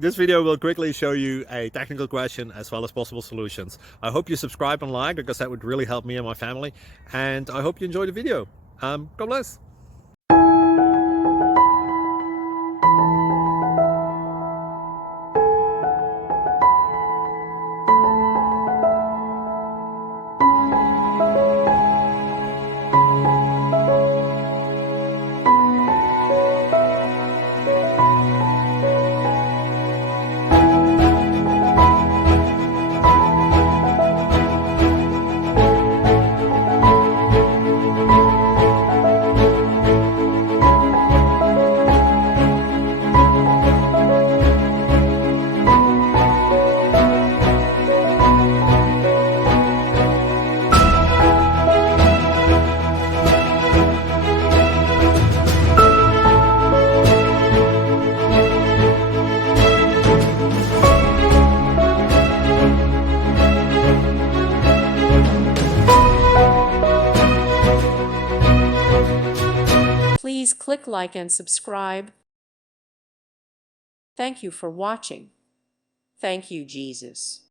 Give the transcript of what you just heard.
This video will quickly show you a technical question as well as possible solutions. I hope you subscribe and like, because that would really help me and my family. And I hope you enjoy the video. God bless. Please click like and subscribe. Thank you for watching. Thank you, Jesus.